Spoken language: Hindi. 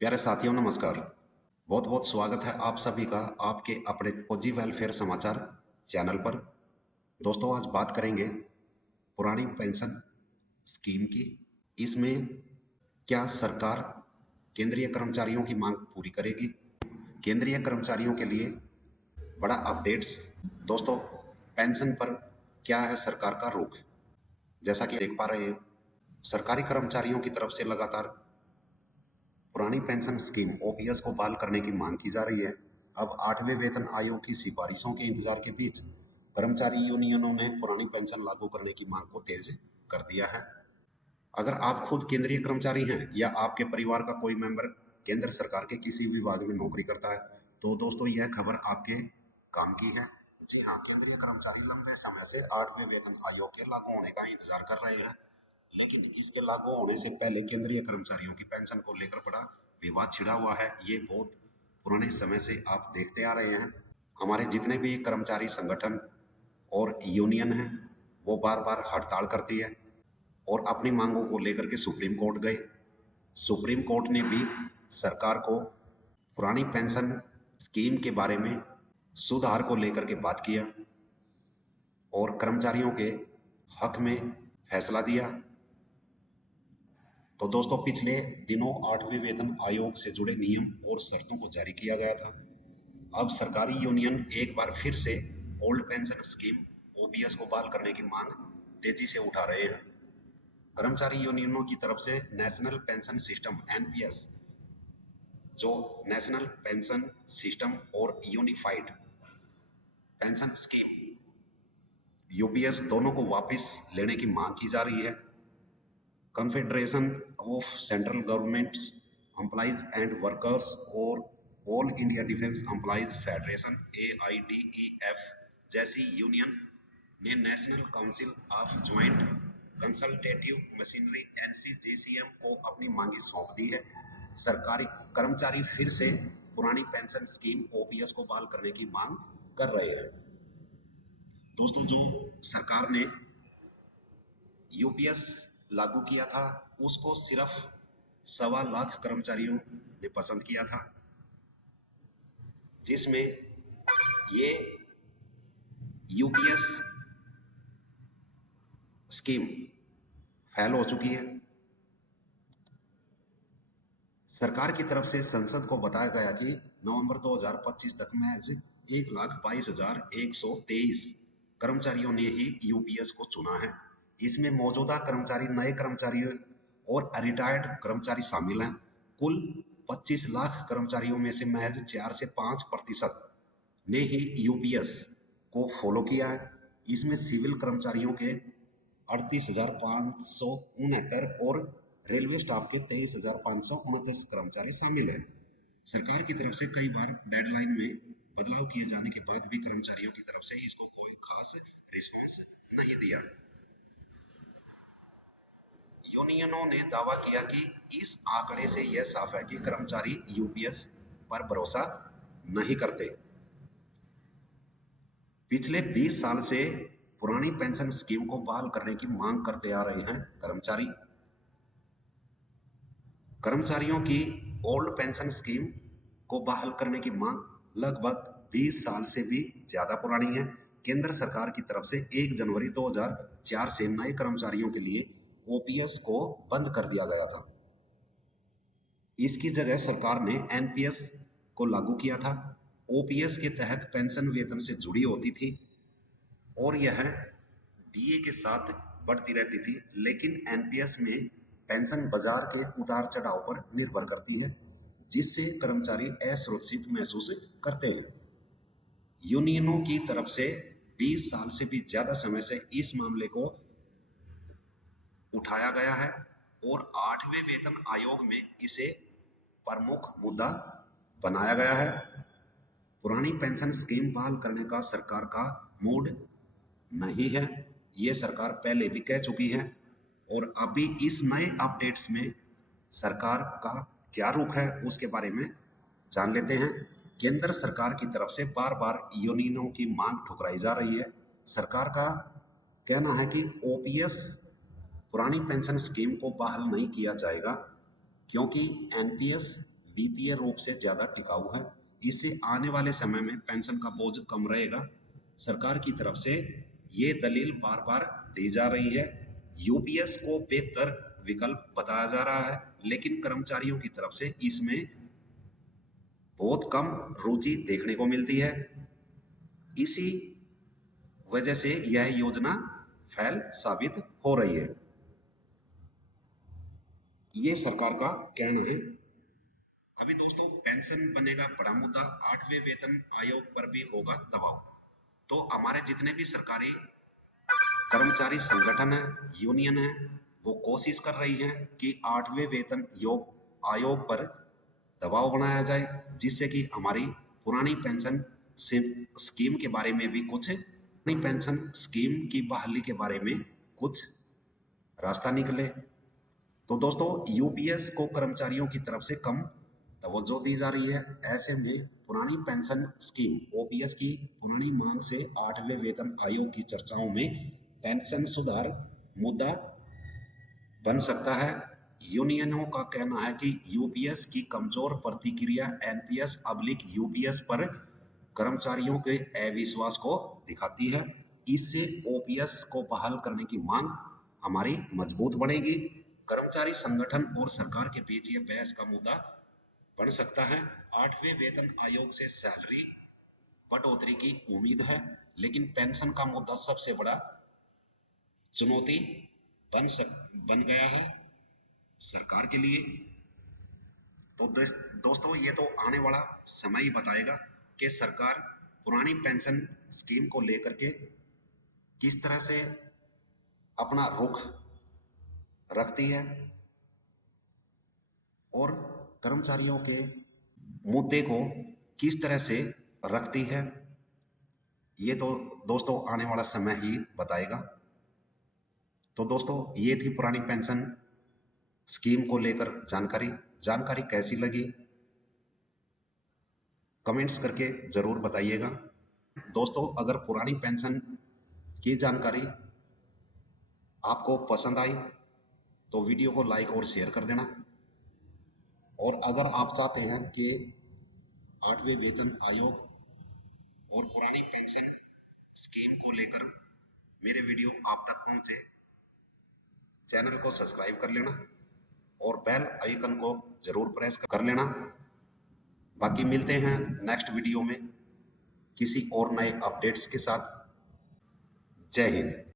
प्यारे साथियों नमस्कार। बहुत बहुत स्वागत है आप सभी का आपके अपने फौजी वेलफेयर समाचार चैनल पर। दोस्तों आज बात करेंगे पुरानी पेंशन स्कीम की। इसमें क्या सरकार केंद्रीय कर्मचारियों की मांग पूरी करेगी? केंद्रीय कर्मचारियों के लिए बड़ा अपडेट्स। दोस्तों पेंशन पर क्या है सरकार का रुख? जैसा कि देख पा रहे हैं सरकारी कर्मचारियों की तरफ से लगातार पुरानी पेंशन स्कीम ओपीएस को बहाल करने की मांग की जा रही है। अब 8वें वेतन आयोग की सिफारिशों के इंतजार के बीच कर्मचारी यूनियनों ने पुरानी पेंशन लागू करने की मांग को तेज कर दिया है। अगर आप खुद केंद्रीय कर्मचारी हैं या आपके परिवार का कोई मेंबर केंद्र सरकार के किसी विभाग में नौकरी करता है तो दोस्तों यह खबर आपके काम की है। जी हाँ, केंद्रीय कर्मचारी लंबे समय से 8वें वेतन आयोग के लागू होने का इंतजार कर रहे हैं, लेकिन इसके लागू होने से पहले केंद्रीय कर्मचारियों की पेंशन को लेकर बड़ा विवाद छिड़ा हुआ है। ये बहुत पुराने समय से आप देखते आ रहे हैं। हमारे जितने भी कर्मचारी संगठन और यूनियन हैं वो बार बार हड़ताल करती है और अपनी मांगों को लेकर के सुप्रीम कोर्ट गए। सुप्रीम कोर्ट ने भी सरकार को पुरानी पेंशन स्कीम के बारे में सुधार को लेकर के बात किया और कर्मचारियों के हक में फैसला दिया। तो दोस्तों पिछले दिनों 8वें वेतन आयोग से जुड़े नियम और शर्तों को जारी किया गया था। अब सरकारी यूनियन एक बार फिर से ओल्ड पेंशन स्कीम ओपीएस को बहाल करने की मांग तेजी से उठा रहे हैं। कर्मचारी यूनियनों की तरफ से नेशनल पेंशन सिस्टम एनपीएस, जो नेशनल पेंशन सिस्टम और यूनिफाइड पेंशन स्कीम यूपीएस दोनों को वापस लेने की मांग की जा रही है। Confederation of central government employees and workers और all India defence employees federation AIDEF जैसी यूनियन ने national council of joint consultative machinery NCGCM को अपनी मांगी सौंप दी है। सरकारी कर्मचारी फिर से पुरानी पेंशन स्कीम ओपीएस को बहाल करने की मांग कर रहे हैं। दोस्तों जो सरकार ने यूपीएस लागू किया था उसको सिर्फ 1.25 लाख कर्मचारियों ने पसंद किया था, जिसमें ये यूपीएस स्कीम फेल हो चुकी है। सरकार की तरफ से संसद को बताया गया कि नवंबर 2025 तक महज 1,22,123 कर्मचारियों ने ही यूपीएस को चुना है। इसमें मौजूदा कर्मचारी, नए कर्मचारी और रिटायर्ड कर्मचारी शामिल हैं। कुल 25 लाख कर्मचारियों में से महज 4 से 5% ने ही यूपीएस को फॉलो किया है। इसमें सिविल कर्मचारियों के 38,569 और रेलवे स्टाफ के 23,529 कर्मचारी शामिल हैं। सरकार की तरफ से कई बार डेडलाइन में बदलाव किए जाने के बाद भी कर्मचारियों की तरफ से इसको कोई खास रिस्पॉन्स नहीं दिया। यूनियनों ने दावा किया कि इस आंकड़े से यह साफ है कि कर्मचारी यूपीएस पर भरोसा नहीं करते। पिछले 20 साल से पुरानी पेंशन स्कीम को बहाल करने की मांग करते आ रहे हैं कर्मचारी। कर्मचारियों की ओल्ड पेंशन स्कीम को बहाल करने की मांग लगभग 20 साल से भी ज्यादा पुरानी है। केंद्र सरकार की तरफ से 1 जनवरी 2004 से नए कर्मचारियों के लिए ओपीएस को बंद कर दिया गया था। इसकी जगह सरकार ने एनपीएस को लागू किया था। ओपीएस के तहत पेंशन वेतन से जुड़ी होती थी और यह डीए के साथ बढ़ती रहती थी, लेकिन एनपीएस में पेंशन बाजार के उतार चढ़ाव पर निर्भर करती है, जिससे कर्मचारी असुरक्षित महसूस करते हैं। यूनियनों की तरफ से 20 साल से भी ज्यादा समय से इस मामले को उठाया गया है और 8वें वेतन आयोग में इसे प्रमुख मुद्दा बनाया गया है। पुरानी पेंशन स्कीम बहाल करने का सरकार का मूड नहीं है, ये सरकार पहले भी कह चुकी है। और अभी इस नए अपडेट्स में सरकार का क्या रुख है उसके बारे में जान लेते हैं। केंद्र सरकार की तरफ से बार बार यूनियनों की मांग ठुकराई जा रही है। सरकार का कहना है कि ओपीएस पुरानी पेंशन स्कीम को बहाल नहीं किया जाएगा क्योंकि एनपीएस वित्तीय रूप से ज़्यादा टिकाऊ है। इससे आने वाले समय में पेंशन का बोझ कम रहेगा। सरकार की तरफ से ये दलील बार बार दी जा रही है। यूपीएस को बेहतर विकल्प बताया जा रहा है, लेकिन कर्मचारियों की तरफ से इसमें बहुत कम रुचि देखने को मिलती है। इसी वजह से यह योजना फेल साबित हो रही है। ये सरकार का कहना है। अभी दोस्तों पेंशन बनेगा बड़ा मुद्दा, 8वें वेतन आयोग पर भी होगा दबाव। तो हमारे जितने भी सरकारी कर्मचारी संगठन है, यूनियन है, वो कोशिश कर रही है कि 8वें वेतन आयोग पर दबाव बनाया जाए, जिससे कि हमारी पुरानी पेंशन स्कीम के बारे में भी कुछ, नई पेंशन स्कीम की बहाली के बारे में कुछ रास्ता निकले। तो दोस्तों यूपीएस को कर्मचारियों की तरफ से कम तवज्जो दी जा रही है। ऐसे में पुरानी पेंशन स्कीम ओपीएस की पुरानी मांग से 8वें वेतन आयोग की चर्चाओं में पेंशन सुधार मुद्दा बन सकता है। यूनियनों का कहना है कि यूपीएस की कमजोर प्रतिक्रिया एनपीएस अब्लिक यूपीएस पर कर्मचारियों के अविश्वास को दिखाती है। इससे ओपीएस को बहाल करने की मांग हमारी मजबूत बनेगी। कर्मचारी संगठन और सरकार के बीच ये बहस का मुद्दा बन सकता है। 8वें वेतन आयोग से सैलरी बढ़ोतरी की उम्मीद है, लेकिन पेंशन का मुद्दा सबसे बड़ा चुनौती बन गया है सरकार के लिए। तो दोस्तों ये तो आने वाला समय ही बताएगा कि सरकार पुरानी पेंशन स्कीम को लेकर के किस तरह से अपना रुख रखती है और कर्मचारियों के मुद्दे को किस तरह से रखती है। ये तो दोस्तों आने वाला समय ही बताएगा। तो दोस्तों ये थी पुरानी पेंशन स्कीम को लेकर जानकारी कैसी लगी कमेंट्स करके ज़रूर बताइएगा। दोस्तों अगर पुरानी पेंशन की जानकारी आपको पसंद आई तो वीडियो को लाइक और शेयर कर देना। और अगर आप चाहते हैं कि 8वें वेतन आयोग और पुरानी पेंशन स्कीम को लेकर मेरे वीडियो आप तक पहुंचे, चैनल को सब्सक्राइब कर लेना और बेल आइकन को जरूर प्रेस कर लेना। बाकी मिलते हैं नेक्स्ट वीडियो में किसी और नए अपडेट्स के साथ। जय हिंद।